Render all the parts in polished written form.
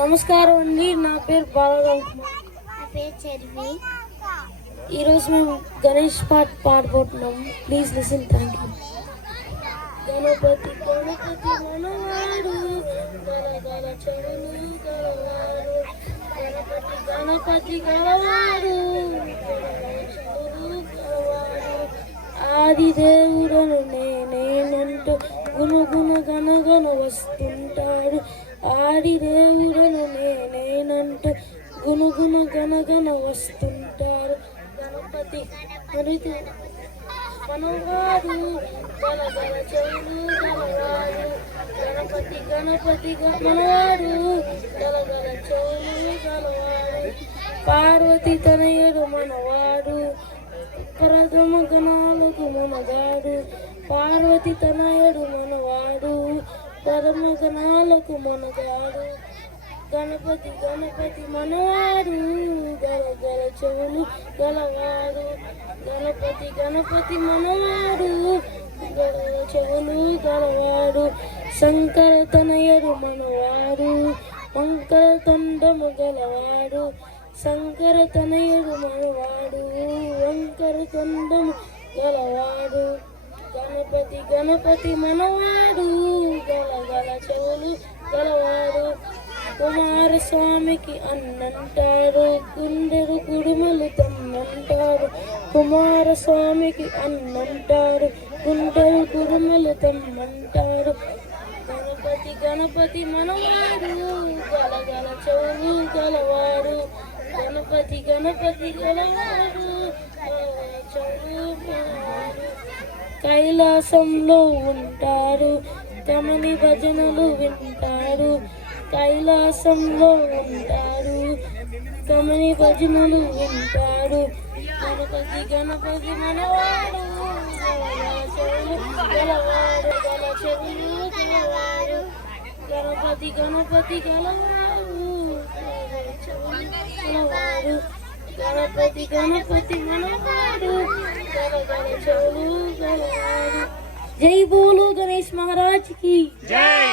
నమస్కారం అండి, నా పేరు బాలరామ్ కుమార్. నా పేరు చెర్వి. ఈరోజు మేము గణేష్ పాట పాడబోతున్నాము. Please listen. Thank you. Ganapati Ganapati మనవాడు, గలగల చెవులు గలవాడు. గణపతి గణపతి గలవాడు, గలగల చెవులు గలవాడు. ఆది దేవుడను నేనేనంటూ గుణగుణ గణగణ వస్తుంటాడు. ఆది దేవుడను నేనేనంటూ గుణగుణ గణగణ వస్తుంటారు. గణపతి గణపతి మనవాడు, గలగల చెవులు గలవాడు. గణపతి గణపతి మనవాడు, గలగల చెవులు గలవాడు. పార్వతి తనయుడు మనవాడు, ప్రథమ గణాలకు మనగాడు. పార్వతి తనయుడు మనవాడు, ప్రథమ గణాలకు మనగాడు. గణపతి గణపతి మనవాడు, గలగల చెవులు గలవాడు. గణపతి గణపతి మనవాడు, గలగల చెవులు గలవాడు. శంకర తనయుడు మనవాడు, వంకర తండము గలవాడు. శంకర తనయుడు మనవాడు, వంకర తండము గలవాడు. గణపతి గణపతి మనవాడు, గలగల చెవులు గలవాడు. కుమారస్వామికి అన్నంటారు, గుండెడు గుడుమలు తమ్మంటారు. కుమారస్వామికి అన్నంటారు, గుండెడు గుడుమలు తమ్మంటారు. గణపతి గణపతి మనవాడు, గలగల చెవులు గలవాడు. గణపతి గణపతి గలవాడు, గలగల చెవులు గలవాడు. కైలాసంలో ఉంటారు, తమని భజనలు వింటారు. కైలాసంలో ఉంటారు, తమని భజనలు వింటారు. గణపతి గణపతి మనవాడు, గలగల చెవులు గలవాడు. గల చెవులు గలవాడు. గణపతి గణపతి గలవాడు, గలగల చెవులు గలవాడు. గణపతి గణపతి మనవాడు, గలగల చెవులు గలవాడు. జై బోలో గణేష్ మహారాజ్ కి జై.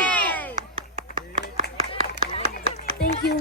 Thank you.